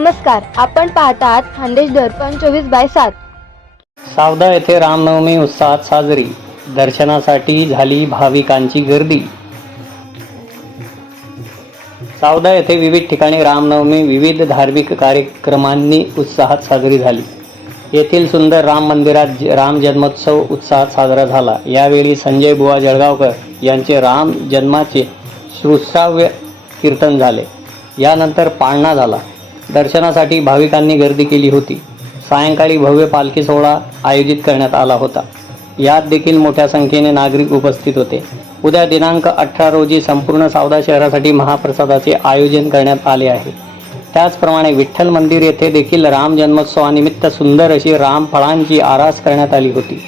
नमस्कार आपण पाहतात खानदेश दर्पण चोवीस बाय सात. सावदा येथे रामनवमी उत्साहात साजरी. दर्शनासाठी झाली भाविकांची गर्दी. सावदा येथे विविध ठिकाणी रामनवमी विविध धार्मिक कार्यक्रमांनी उत्साहात साजरी झाली. येथील सुंदर राम मंदिरात राम जन्मोत्सव उत्साहात साजरा झाला. यावेळी संजय बुवा जळगावकर यांचे राम जन्माचे श्रुश्राव्य कीर्तन झाले. यानंतर पाळणा झाला. दर्शनासाठी भाविकांनी गर्दी केली होती. सायंकाळी भव्य पालखी सोहळा आयोजित करण्यात आला होता. यात देखील मोठ्या संख्येने नागरिक उपस्थित होते. उद्या दिनांक अठरा रोजी संपूर्ण सावदा शहरासाठी महाप्रसादाचे आयोजन करण्यात आले आहे. त्याचप्रमाणे विठ्ठल मंदिर येथे देखील राम जन्मोत्सवानिमित्त सुंदर अशी राम फळांची आरास करण्यात आली होती.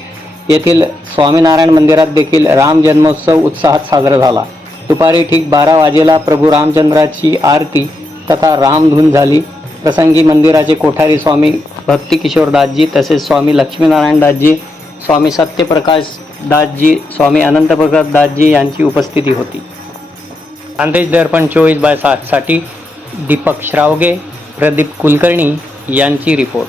येथील स्वामीनारायण मंदिरात देखील राम जन्मोत्सव उत्साहात साजरा झाला. दुपारी ठीक बारा वाजेला प्रभू रामचंद्राची आरती तथा रामधून झाली. प्रसंगी मंदिराचे कोठारी स्वामी भक्तिकिशोर दासजी तसेच स्वामी लक्ष्मीनारायण दासजी स्वामी सत्यप्रकाश दासजी स्वामी अनंतप्रकाश दासजी यांची उपस्थिती होती. खानदेश दर्पण चोवीस बाय सातसाठी दीपक श्रावगे प्रदीप कुलकर्णी यांची रिपोर्ट.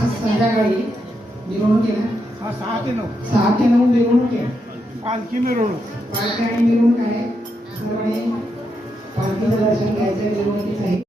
आज संध्याकाळी मिरवणूक आहे ना? हा सहा ते नऊ. सहा ते नऊ मिरवणूक आहे. पालखी मिरवणूक. पालखी आणि मिरवणूक आहे. सर्वांनी पालखीचं दर्शन घ्यायचं मिरवणुकीचं आहे.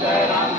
será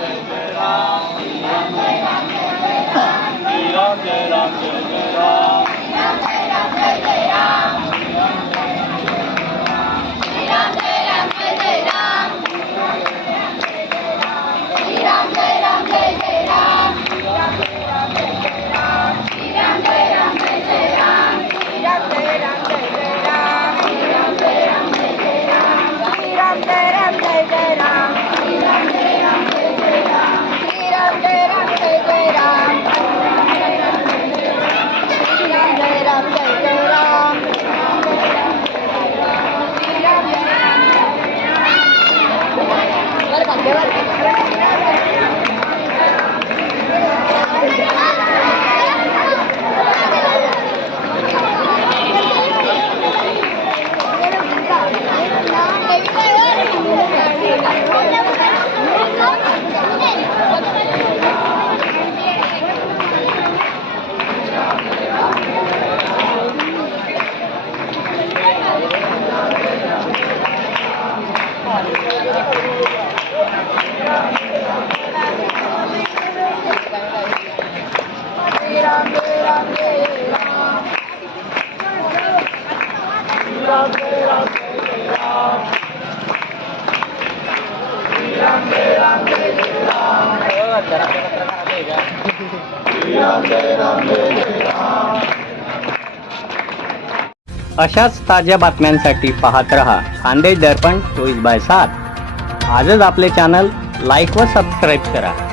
अशाच ताज्या बातम्यांसाठी पाहत रहा. खानदेश दर्पण चोवीस बाय सात. आजच आपले चॅनल लाईक व सबस्क्राईब करा.